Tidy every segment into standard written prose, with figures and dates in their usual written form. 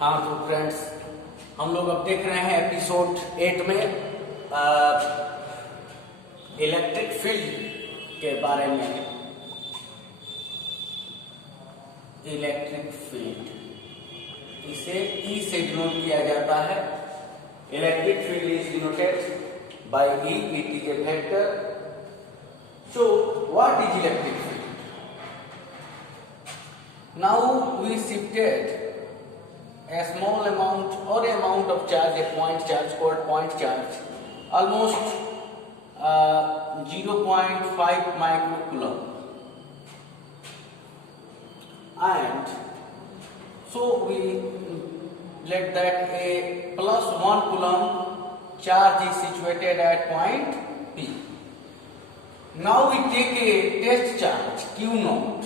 हाँ तो फ्रेंड्स, हम लोग अब देख रहे हैं एपिसोड 8 में इलेक्ट्रिक फील्ड के बारे में। इलेक्ट्रिक फील्ड इसे ई से डिनोट किया जाता है। Electric field is denoted by E, it is a vector. So what is electric field? Now we shifted a small amount or amount of charge, a point charge called point charge, almost 0.5 microcoulomb, and so we let that a plus 1 coulomb charge is situated at point P. Now we take a test charge Q naught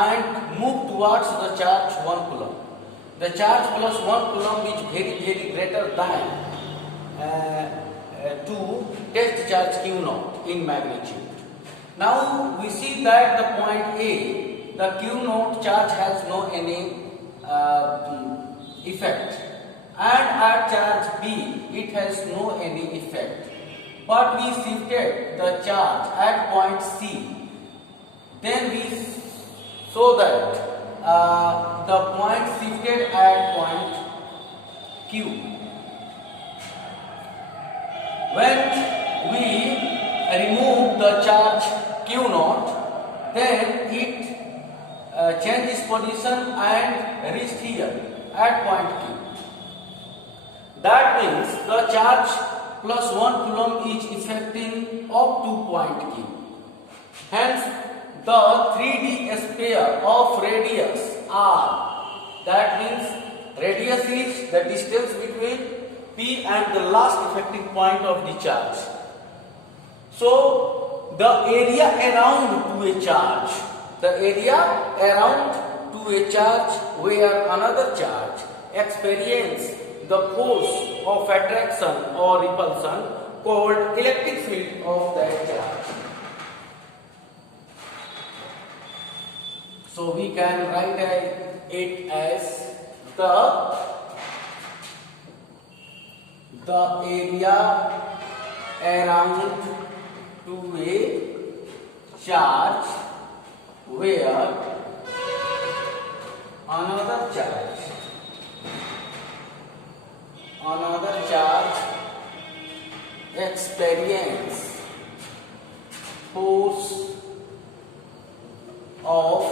and move towards the charge 1 coulomb. The charge plus 1 coulomb is very greater than 2 test charge Q naught in magnitude. Now we see that the point A, the Q naught charge has no any effect, and at charge B it has no any effect. But we shifted the charge at point C. Then we so that the point shifted at point Q. When we remove the charge Q naught, then it changes position and reached here at point Q. That means the charge plus 1 coulomb is affecting up to point Q. Hence, the 3D sphere of radius R, that means radius is the distance between P and the last affecting point of the charge. So the area around to a charge, where another charge experience the force of attraction or repulsion called electric field of that charge. So we can write it as the area around to a charge where another charge experience force of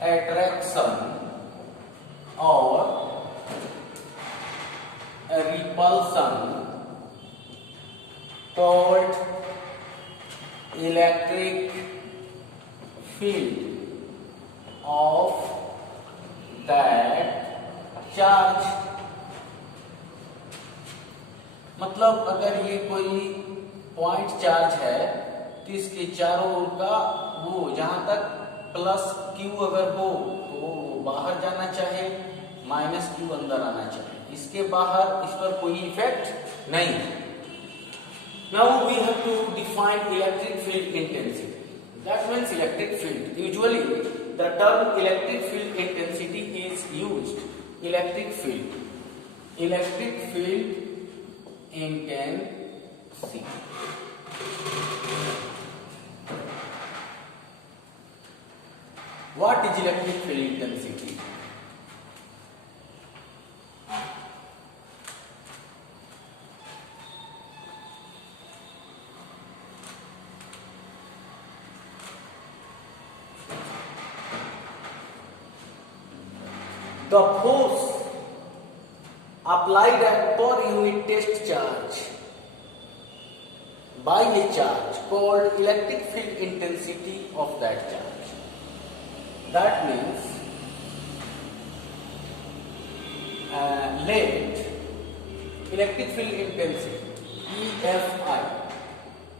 attraction or a repulsion called electric field of that charge. मतलब अगर ये कोई point charge है तो इसके चारों ओर का वो जहां तक प्लस Q अगर हो तो बाहर जाना चाहिए, माइनस Q अंदर आना चाहिए। इसके बाहर इस पर कोई इफेक्ट नहीं है। Now we have to define electric field intensity. That means electric field. Usually the term electric field intensity is used. Electric field intensity. What is electric field intensity? The force applied at per unit test charge by a charge called electric field intensity of that charge. That means let electric field intensity EFI,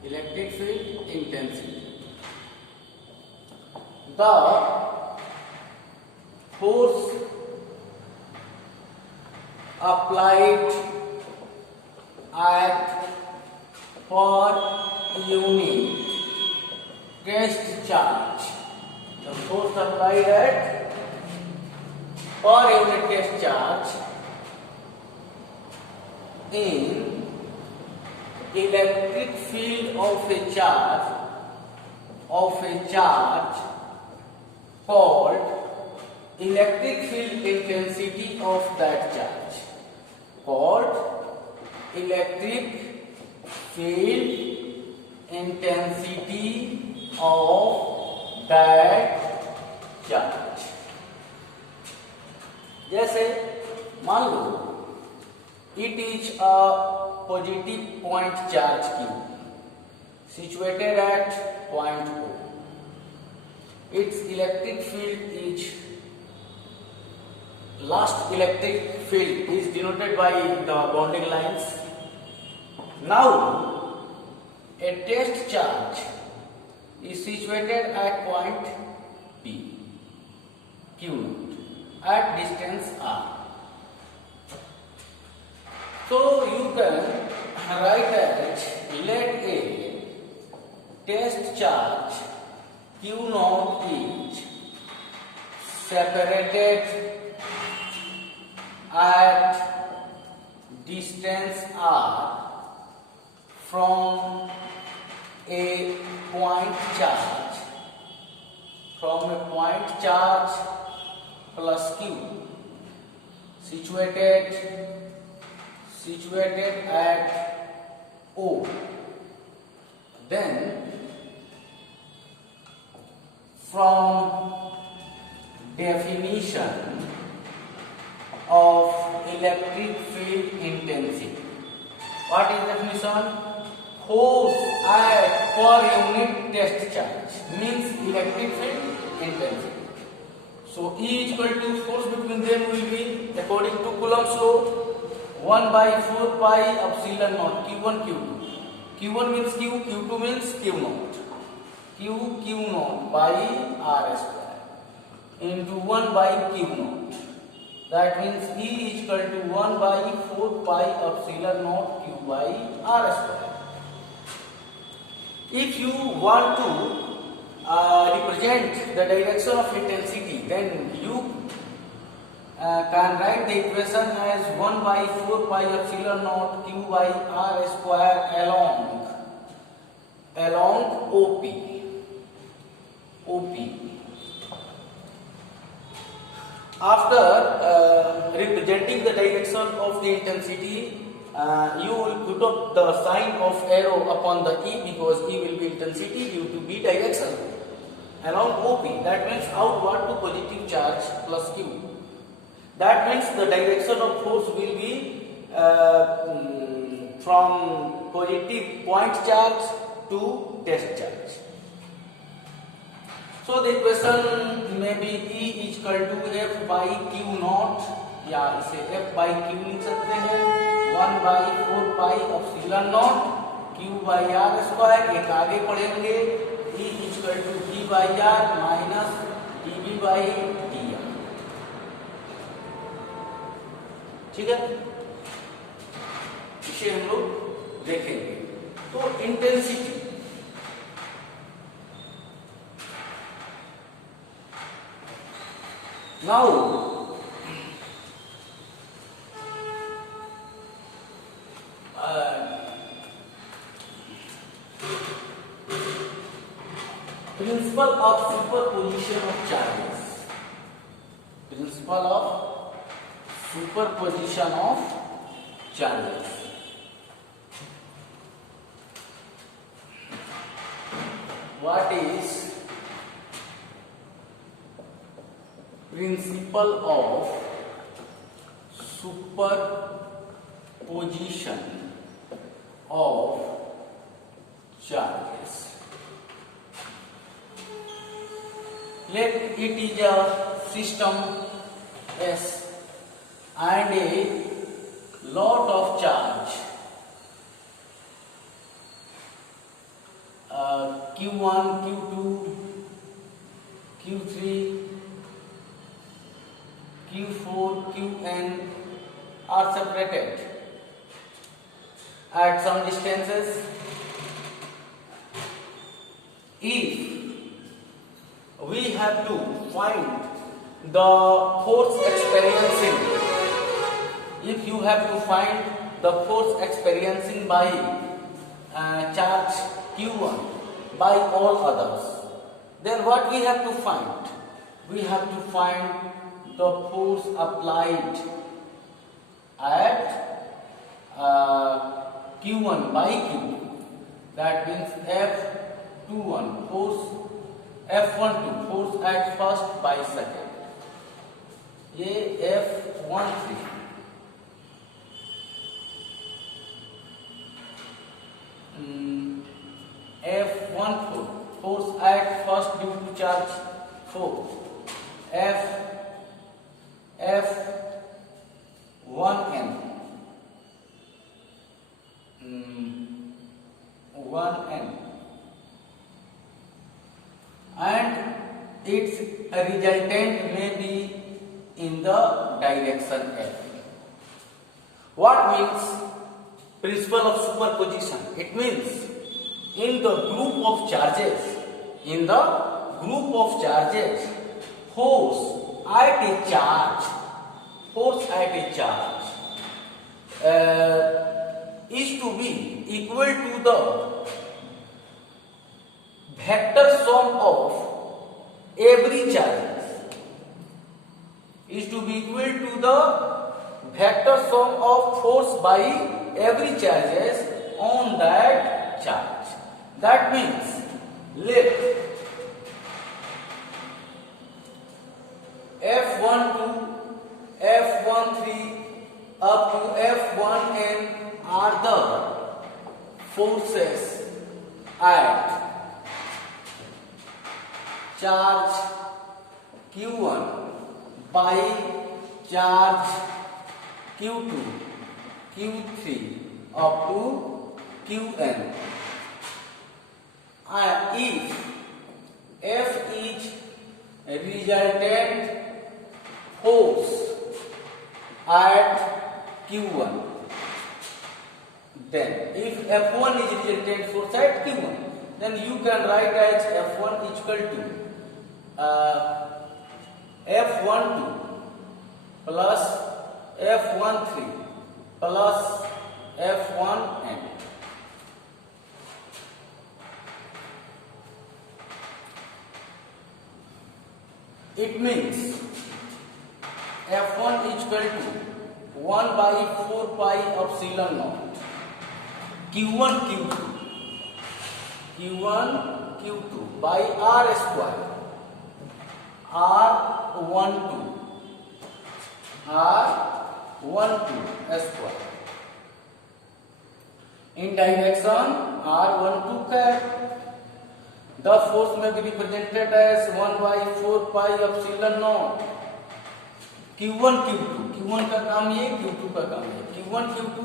electric field intensity, the force applied at per unit test charge. The force applied at per unit test charge in electric field of a charge called electric field intensity of that charge, called electric field intensity of that charge. जैसे मान लो it is a positive point charge Q situated at point O. Its electric field is last electric field is denoted by the bounding lines. Now a test charge is situated at point P Q naught at distance R. So you can write as let a test charge Q naught is separated at distance R from a point charge plus Q situated at O. Then from definition of electric field intensity, what is definition? Force at per unit test charge means electric field intensity. So E is equal to force between them will be according to Coulomb's law 1 by 4 pi epsilon naught Q1 Q2. Q1 means Q, Q2 means Q naught. Q naught by R square into 1 by Q naught. That means E is equal to 1 by 4 pi epsilon naught Q by R square. If you want to represent the direction of intensity, then you can write the equation as 1 by 4 pi epsilon naught Q by R square along OP. After representing the direction of the intensity, you will put up the sign of arrow upon the E because E will be intensity due to B direction along OP. That means outward to positive charge plus Q. That means the direction of force will be from positive point charge to test charge. So the equation may be E is equal to F by Q naught, या इसे F by Q लिख सकते हैं 1 by 4 pi epsilon naught Q by R square. एक आगे पढ़ेंगे E is equal to D by R minus dB by dr. ठीक है, इसे हम लोग देखेंगे. तो intensity now principle of superposition of charges. Principle of superposition of charges. What is principle of superposition of charges? Let it is a system S and a lot of charge Q1, Q2, Q3, Q4, Qn are separated at some distances. If we have to find the force experiencing, if you have to find the force experiencing by charge q1 by all others, then what we have to find? We have to find the force applied at q1 by q2. That means F21 force, F12 force at first by second, ये F13 F14 force at first due to charge 4, F1n 1n, and its resultant may be in the direction F. What means principle of superposition? It means in the group of charges, force at a charge is to be equal to the vector sum of every charges, is to be equal to the vector sum of force by every charges on that charge. That means let F12, F13 up to F1n are the forces at charge q1 by charge q2, q3 up to qn. If F is resultant force at q1, then if F1 is resultant force at q1, then you can write as F1 is equal to F12 plus F13 plus F1n. It means F1 is equal to 1 by 4 pi epsilon naught q1 q2 by r square r12 square in direction r12 cap. The force may be represented as 1 by 4 pi epsilon naught q1 q1 का काम ये, q2 का काम ये, q1 q2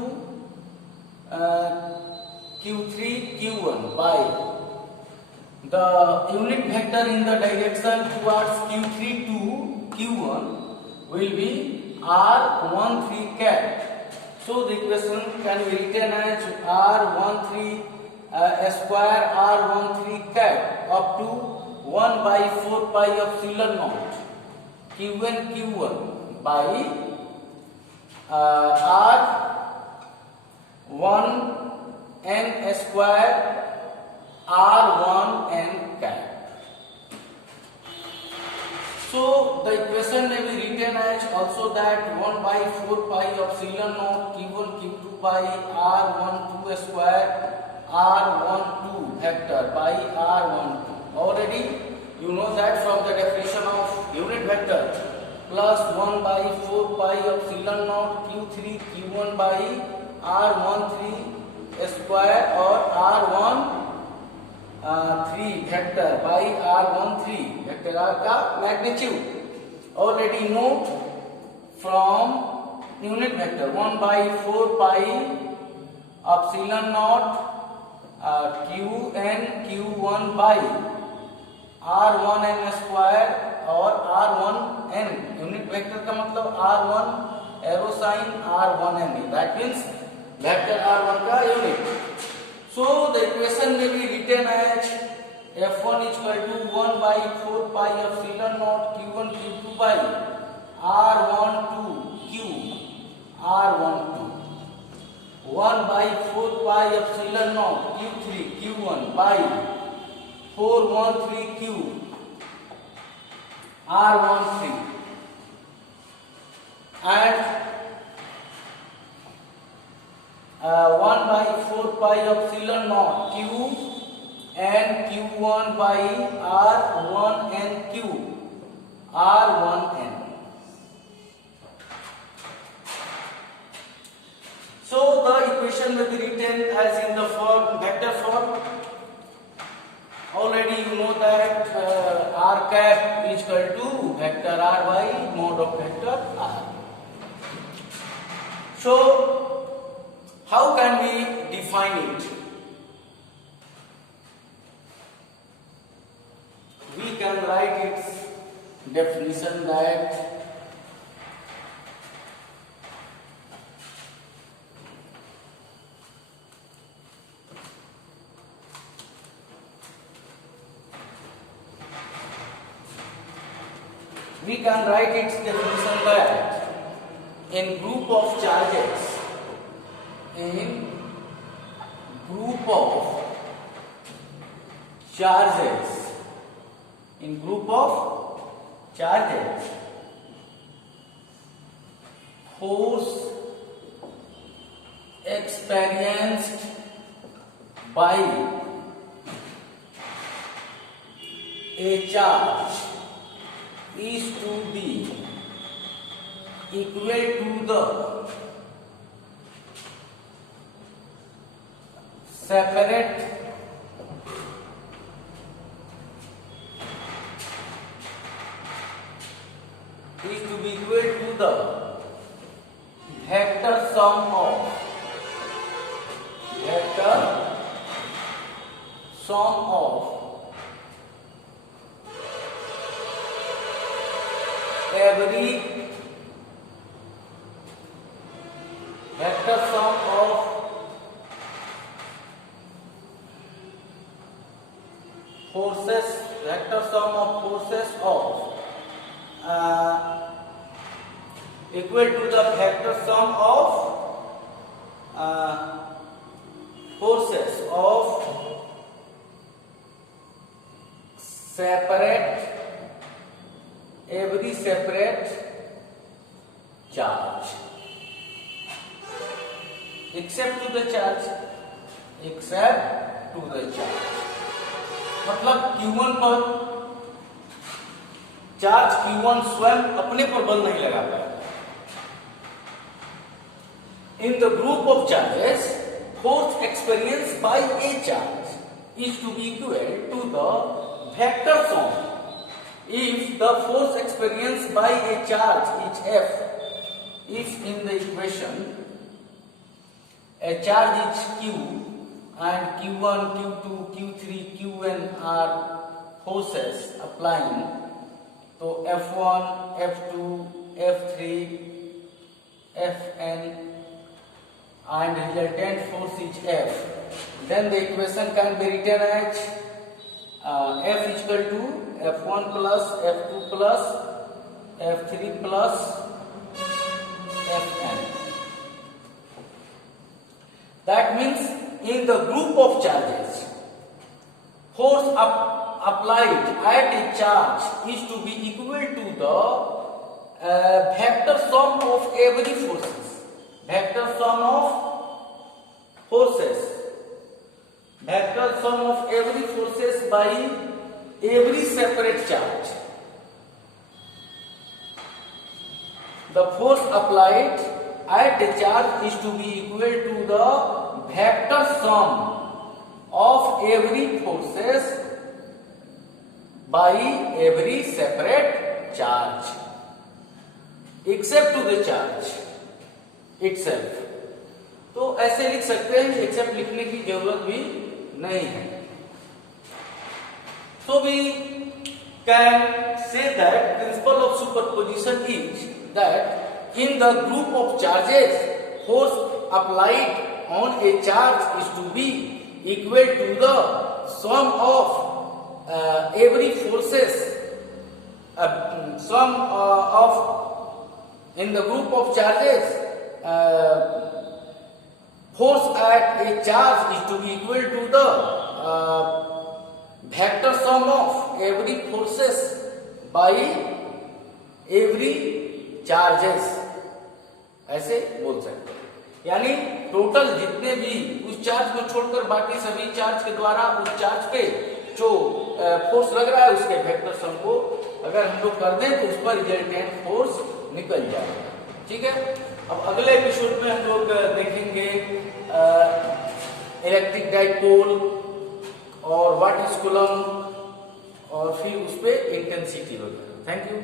q3 q1 by the unit vector in the direction towards q3 to q1 will be r13 cap. So the equation can be written as r13 square r13 cap up to 1 by 4 pi epsilon naught q1 by r1n square r1n cap. So the equation may be written as also that 1 by 4 pi epsilon naught q1 q2 by r12 square r12 vector by r12. Already you know that from the definition of unit vector, plus 1 by 4 pi epsilon naught q3 q1 by r13 square or r13 vector by r13 vector r का magnitude. Already know from unit vector 1 by 4 pi epsilon naught qn q1 by r1n square और r1n unit vector का मतलब r1 arrow sign r1n, that means vector r1 का unit. So the equation may be written as F1 is equal to 1 by 4 pi epsilon naught Q1 Q2 by R12 Q R12 1 by 4 pi epsilon naught Q3 Q1 by 413 Q R13 and 1 by 4 pi epsilon naught Q and Q1 by R1 and Q R1n. So the equation will be written as in the form vector form. Already you know that r cap is equal to vector r by mod of vector r. So how can we define it? We can write its definition that in group of charges, force experienced by a charge is to be equal to the separate vector sum of every forces of equal to the vector sum of forces of every separate charge except to the charge मतलब Q1 पर charge Q1 स्वयं अपने पर बल नहीं लगा पाएगा. In the group of charges, force experienced by a charge is to be equal to the vector sum. If the force experienced by a charge is F, if in the equation a charge is Q and Q1, Q2, Q3, Qn are forces applying, so F1, F2, F3, Fn and resultant force is F, then the equation can be written as F is equal to F1 plus F2 plus F3 plus Fn. That means in the group of charges, force applied at a charge is to be equal to the vector sum of every forces. Vector sum of every forces by every separate charge. The force applied at a charge is to be equal to the vector sum of every forces by every separate charge except to the charge itself. तो ऐसे लिख सकते हैं, accept लिखने की जरूरत भी नहीं है. So we can say that principle of superposition is that in the group of charges, force applied on a charge is to be equal to the sum of every forces sum of in the group of charges force at a charge is to be equal to the vector sum of every forces by every charges, ऐसे बोल सकते हैं। यानी total जितने भी उस charge को छोड़कर बाकी सभी चार्ज के द्वारा उस चार्ज पे जो फोर्स लग रहा है उसके वेक्टर सम को अगर हम लोग कर दें तो उस पर रिजल्टेंट फोर्स निकल जाएगा। ठीक है, अब अगले एपिसोड में हम लोग देखेंगे इलेक्ट्रिक डाइपोल और व्हाट इज कूलम्ब और फिर उस पे इंटेंसिटी वगैरह। Thank you.